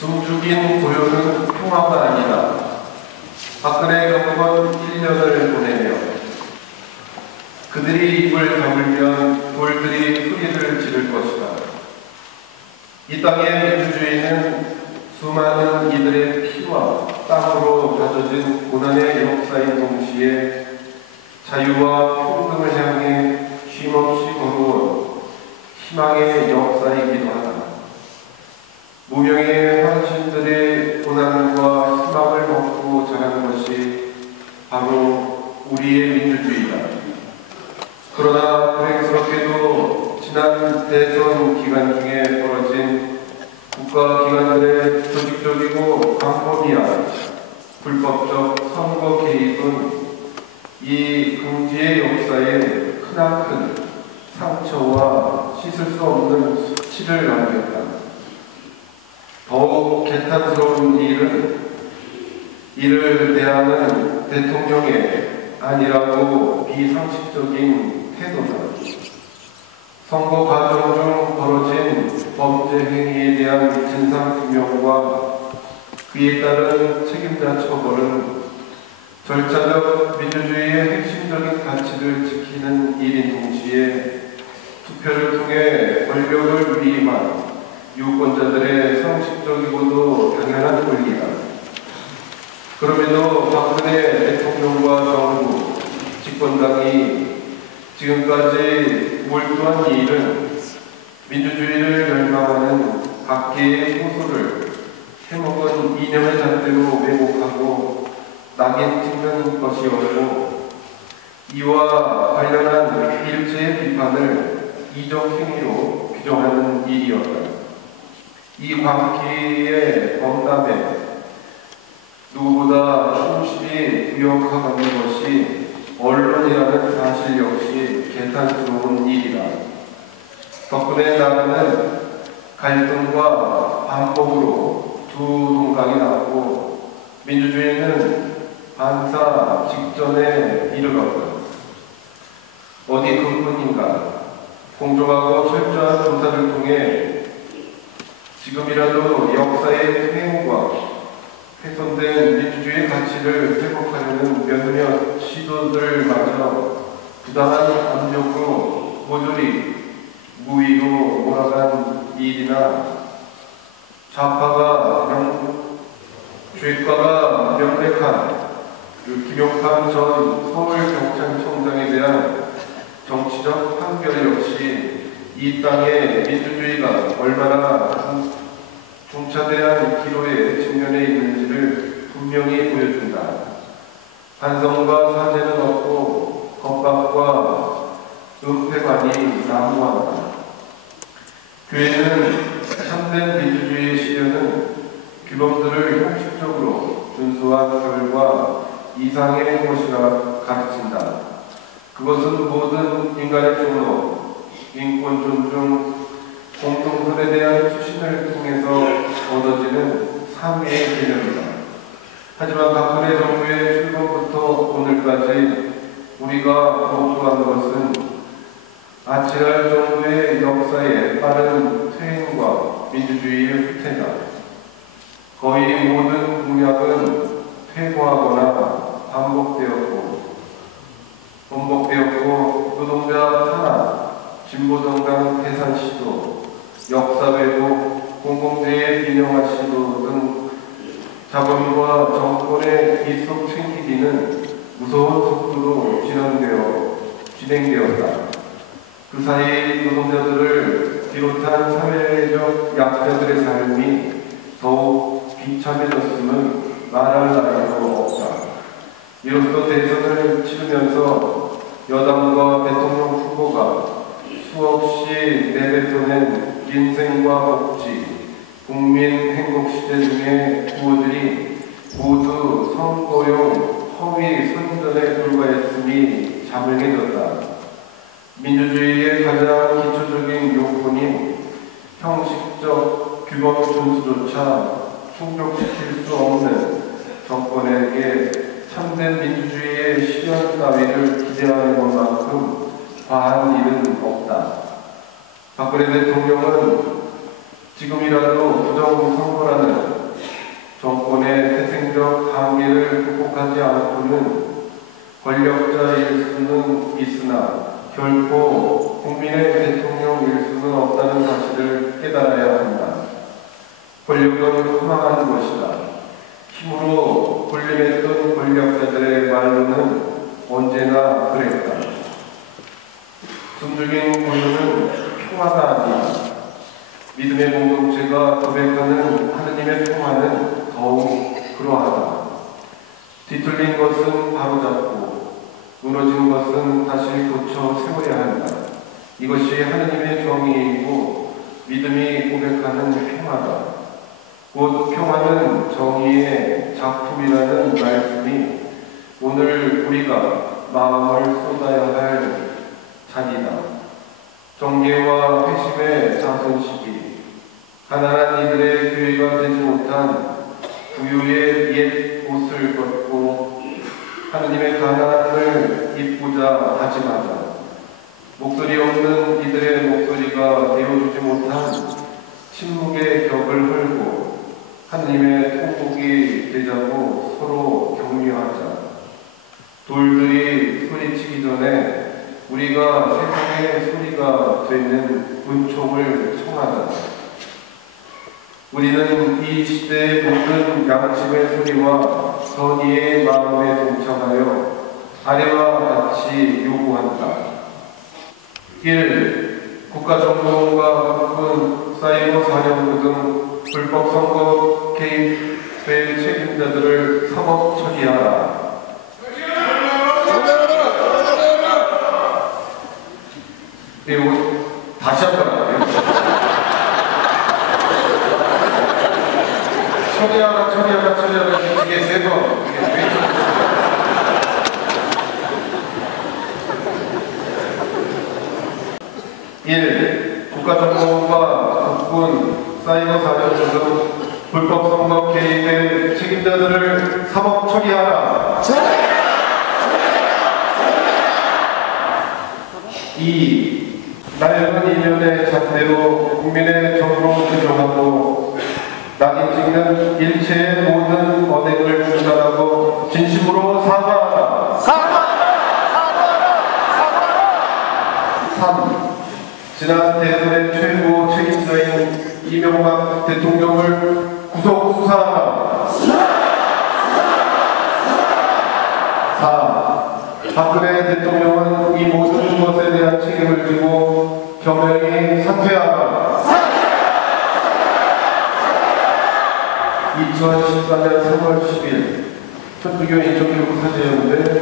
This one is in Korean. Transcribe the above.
숨죽인 고요는 평화가 아니다. 박근혜 정권 1년을 보내며 그들이 입을 다물면 돌들이 소리를 지를 것이다. 이 땅의 민주주의는 수많은 이들의 피와 땀으로 다져진 고난의 역사인 동시에 자유와 평등을 향해 쉼없이 걸어온 희망의 역사이기도 하다. 무명의 황신들의 고난과 희망을 먹고 자란 것이 바로 우리의 민주주의다. 그러나 불행스럽게도 지난 대선 기간 중에 벌어진 국가기관들의 조직적이고 광범위한 불법적 선거 개입은 이 긍지의 역사에 크나큰 상처와 씻을 수 없는 수치를 남겼다. 더욱 개탄스러운 일은 이를 대하는 대통령의 아니라고 비상식적인 태도다. 선거 과정 중 벌어진 범죄 행위에 대한 진상규명과 그에 따른 책임자 처벌은 절차적 민주주의의 핵심적인 가치를 지키는 일인 동시에 투표를 통해 권력을 위임한 유권자들의 상식적이고도 당연한 권리다. 그럼에도 박근혜 대통령과 정부, 집권당이 지금까지 몰두한 일은 민주주의를 멸망하는 각계의 호소를 해먹은 이념의 잣대로 왜곡하고 낙인 찍는 것이었고, 이와 관련한 일체의 비판을 이적 행위로 규정하는 일이었다. 이 광기의 범담에 누구보다 충실히 부역하는 것이 언론이라는 사실 역시 개탄스러운 일이다. 덕분에 나라는 갈등과 반복으로 두 동강이 났고 민주주의는 반사 직전에 이르렀다. 어디 그뿐인가? 공정하고 철저한 조사를 통해 지금이라도 역사의 퇴행과 훼손된 민주주의 가치를 회복하려는 몇몇 시도들마저 부당한 압력으로 모조리 무위로 몰아간 일이나 죄과가 명백한 김용판 전 서울경찰청장에 대한 정치적 판결 역시 이 땅의 민주주의가 얼마나 중차대한 기로에 직면해 있는지를 분명히 보여준다. 반성과 사죄는 없고 겁박과 은폐관이 난무한다. 교회는 참된 민주주의의 실현은 규범들을 형식적으로 준수한 결과 이상의 것이라 가르친다. 그것은 모든 인간의 존엄, 인권 존중, 공동선에 대한 수신을 통해서 얻어지는 삼위의 개념이다. 하지만 박근혜 정부의 출범부터 오늘까지 우리가 목도한 것은 아찔할 정도의 역사의 빠른 퇴행과 민주주의의 후퇴다. 거의 모든 공약은 퇴보하거나 번복되었고 노동자 탄압, 진보정당 해산 시도, 역사 왜곡, 공공재의 비명화 시도 등 자본과 정권의 입속 챙기기는 무서운 속도로 진행되었다. 그 사이 노동자들을 비롯한 사회적 약자들의 삶이 더욱 비참해졌음은 말할 나위도 없다. 이로써 대선을 치르면서 여당과 대통령 후보가 수없이 내뱉어낸 민생과 복지, 국민 행복시대 중에 구호들이 모두 선거용 허위 선전에 불과했음이 자명해졌다. 민주주의의 가장 기초적인 요건인 형식적 규범 준수조차 충족시킬 수 없는 정권에게 참된 민주주의의 실현 따위를 기대하는 것만큼 과한 일은 없다. 박근혜 대통령은 지금이라도 부정선거라는 정부는 권력자일 수는 있으나 결코 국민의 대통령일 수는 없다는 사실을 깨달아야 한다. 권력은 허망한 것이다. 힘으로 군림했던 권력자들의 말로는 언제나 그랬다. 숨죽인 권유는 평화가 아니다. 믿음의 공동체가 고백하는 하느님의 평화는 더욱 그러하다. 뒤틀린 것은 바로잡고 무너진 것은 다시 고쳐 세워야 한다. 이것이 하느님의 정의이고 믿음이 고백하는 평화다. 곧 평화는 정의의 작품이라는 말씀이 오늘 우리가 마음을 쏟아야 할 자리다. 정죄와 회심의 자손시기, 가난한 이들의 교회가 되지 못한 부유의 옛 옷을 벗고 하느님의 가난을 입고자 하지 마자. 목소리 없는 이들의 목소리가 되어주지 못한 침묵의 벽을 헐고 하느님의 통곡이 되자고 서로 격려하자. 돌들이 소리치기 전에 우리가 세상의 소리가 되는 은총을 청하자. 우리는 이 시대의 모든 양심의 소리와 선의의 마음에 동참하여 아래와 같이 요구한다. 1. 국가정보원과 국군, 사이버 사령부 등 불법 선거 개입의 책임자들을 사법 처리하라. 다시 한 번 할게요. 처리하라. 이게 세 번. 이게 1. 국가정보원과 국군, 사이버 사령부 등 불법 선거 개입의 책임자들을 사법 처리하라. 2. 낡은 인연의 잣대로 국민의 정으로 규정하고 낙인 찍는 일체의 모든 언행을 중단하고 진심으로 사과하라. 3. 지난 대선의 최고 책임자인 이명박 대통령을 구속 수사하라. 4. 박근혜 대통령은 이 모든 것에 대한 책임을 지고 겸허히 사퇴하라. 2014년 3월 10일 천주교 인천교구 사제연대